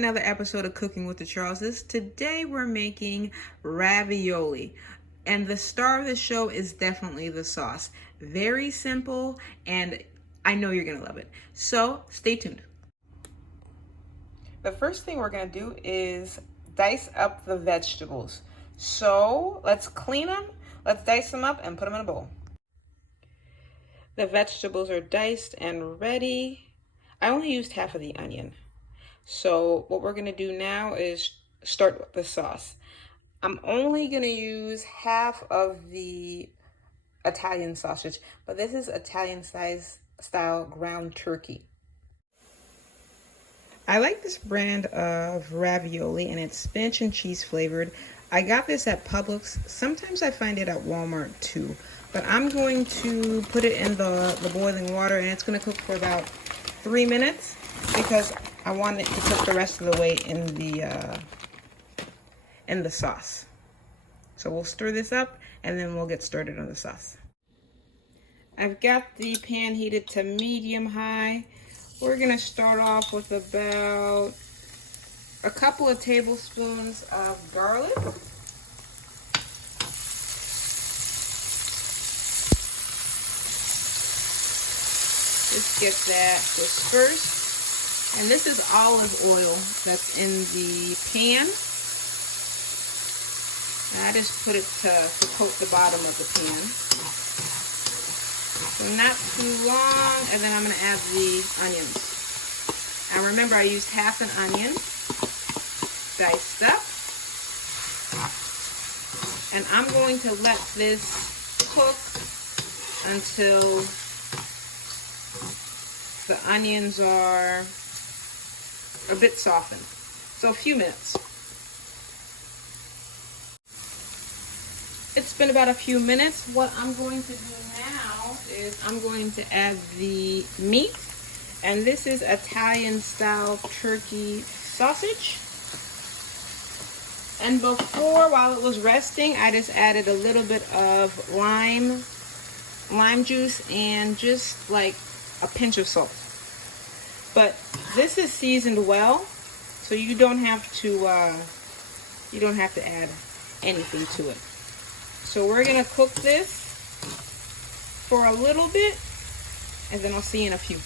another episode of Cooking with the Charleses. Today we're making ravioli. And the star of the show is definitely the sauce. Very simple, and I know you're gonna love it. So stay tuned. The first thing we're gonna do is dice up the vegetables. So let's clean them, let's dice them up and put them in a bowl. The vegetables are diced and ready. I only used half of the onion. So what we're gonna do now is start with the sauce. I'm only gonna use half of the Italian sausage, but this is Italian style ground turkey. I like this brand of ravioli and it's spinach and cheese flavored. I got this at Publix. Sometimes I find it at Walmart too, but I'm going to put it in the boiling water and it's gonna cook for about 3 minutes because I want it to cook the rest of the way in the sauce. So we'll stir this up and then we'll get started on the sauce. I've got the pan heated to medium high. We're gonna start off with about a couple of tablespoons of garlic. Just get that dispersed. And this is olive oil that's in the pan. And I just put it to coat the bottom of the pan. So not too long, and then I'm going to add the onions. And remember, I used half an onion, diced up. And I'm going to let this cook until the onions are a bit softened. So a few minutes. It's been about a few minutes. What I'm going to do now is I'm going to add the meat. And this is Italian style turkey sausage. And before, while it was resting, I just added a little bit of lime juice and just like a pinch of salt. But this is seasoned well, so you don't have to add anything to it. So we're gonna cook this for a little bit, and then I'll see you in a few.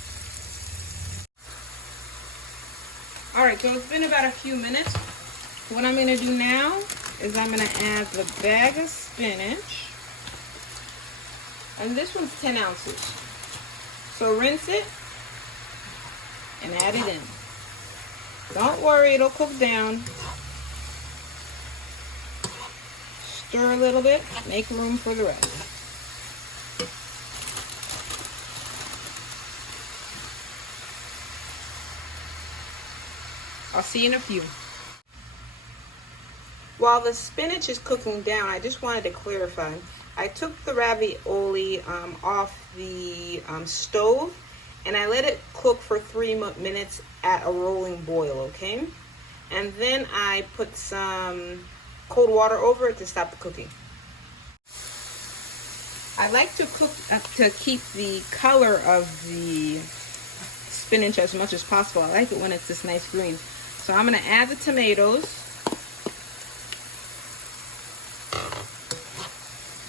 All right, so it's been about a few minutes. What I'm gonna do now is I'm gonna add the bag of spinach, and this one's 10 ounces. So rinse it and add it in. Don't worry, it'll cook down. Stir a little bit, make room for the rest. I'll see you in a few. While the spinach is cooking down, I just wanted to clarify. I took the ravioli off the stove and I let it cook for 3 minutes at a rolling boil, okay? And then I put some cold water over it to stop the cooking. I like to cook to keep the color of the spinach as much as possible. I like it when it's this nice green. So I'm gonna add the tomatoes.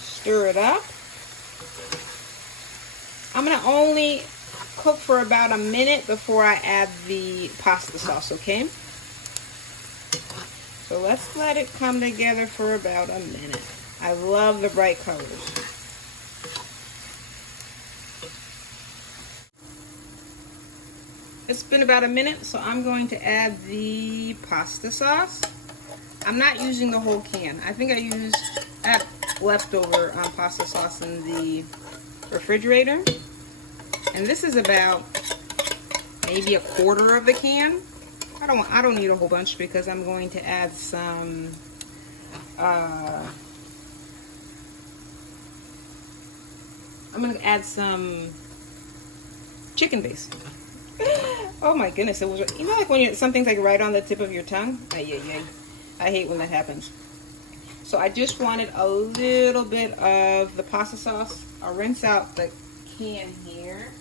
Stir it up. I'm gonna only cook for about a minute before I add the pasta sauce, okay? So let's let it come together for about a minute. I love the bright colors. It's been about a minute, so I'm going to add the pasta sauce. I'm not using the whole can. I think I used leftover pasta sauce in the refrigerator. And this is about maybe a quarter of the can. I don't need a whole bunch because I'm going to add some chicken base. Oh my goodness, it was, you know, like when something's like right on the tip of your tongue? I hate when that happens. So I just wanted a little bit of the pasta sauce. I'll rinse out the can here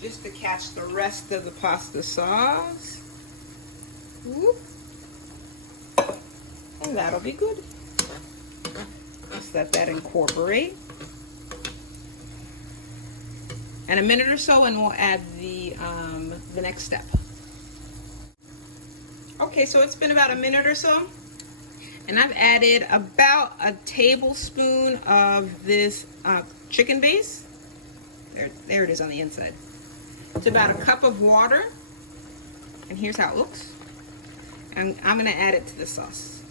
just to catch the rest of the pasta sauce. Whoop. And that'll be good. Let's let that incorporate. And a minute or so, and we'll add the next step. Okay, so it's been about a minute or so, and I've added about a tablespoon of this chicken base. There it is on the inside. It's about a cup of water, and here's how it looks. And I'm gonna add it to the sauce.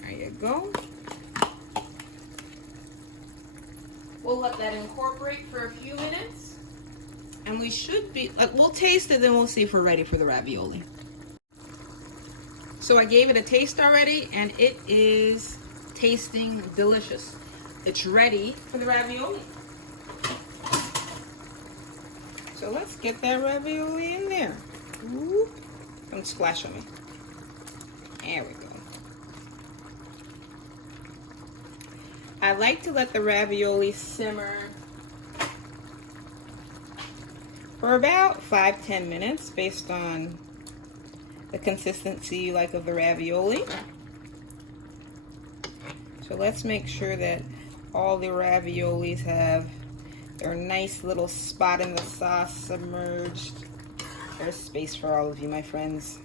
There you go. We'll let that incorporate for a few minutes, and we should be, we'll taste it, then we'll see if we're ready for the ravioli. So I gave it a taste already, and it is tasting delicious. It's ready for the ravioli. So let's get that ravioli in there. Ooh. Don't splash on me. There we go. I like to let the ravioli simmer for about 5-10 minutes based on the consistency you like of the ravioli. So let's make sure that all the raviolis have their nice little spot in the sauce submerged. There's space for all of you, my friends.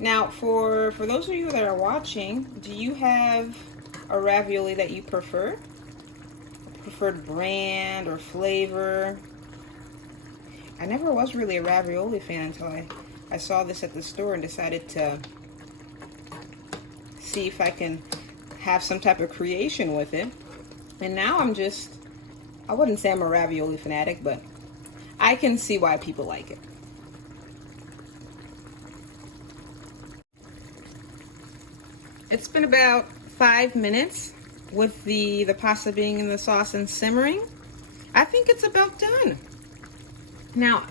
Now, for those of you that are watching, do you have a ravioli that you prefer? A preferred brand or flavor? I never was really a ravioli fan until I saw this at the store and decided to see if I can have some type of creation with it. And now I wouldn't say I'm a ravioli fanatic, but I can see why people like it. It's been about 5 minutes with the pasta being in the sauce and simmering. I think it's about done. Now,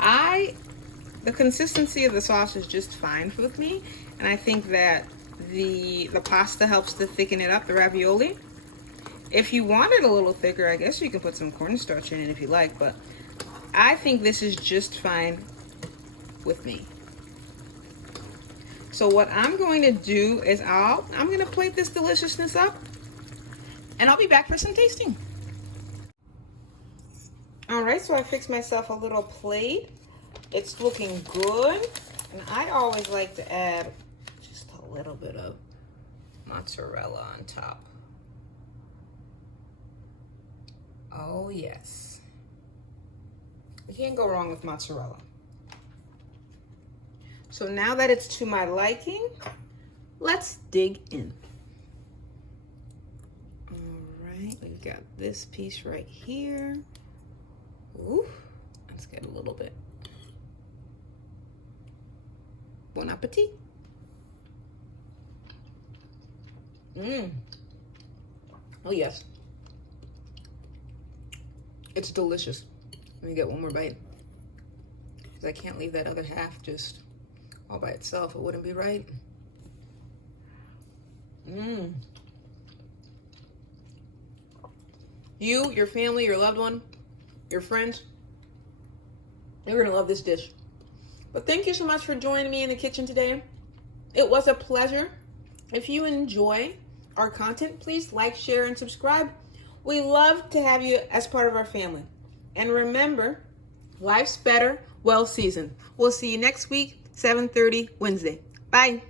the consistency of the sauce is just fine with me, and I think that the pasta helps to thicken it up, the ravioli. If you want it a little thicker, I guess you can put some cornstarch in it if you like, but I think this is just fine with me. So what I'm going to do is I'm going to plate this deliciousness up, and I'll be back for some tasting. All right, so I fixed myself a little plate. It's looking good, and I always like to add just a little bit of mozzarella on top. Oh yes, you can't go wrong with mozzarella. So now that it's to my liking, let's dig in. All right, we've got this piece right here. Ooh, let's get a little bit. Bon appetit. Oh yes. It's delicious. Let me get one more bite, because I can't leave that other half just all by itself. It wouldn't be right. You, your family, your loved one, your friends, they're gonna love this dish. But thank you so much for joining me in the kitchen today. It was a pleasure. If you enjoy our content, please like, share, and subscribe. We love to have you as part of our family. And remember, life's better, well seasoned. We'll see you next week, 7:30 Wednesday. Bye.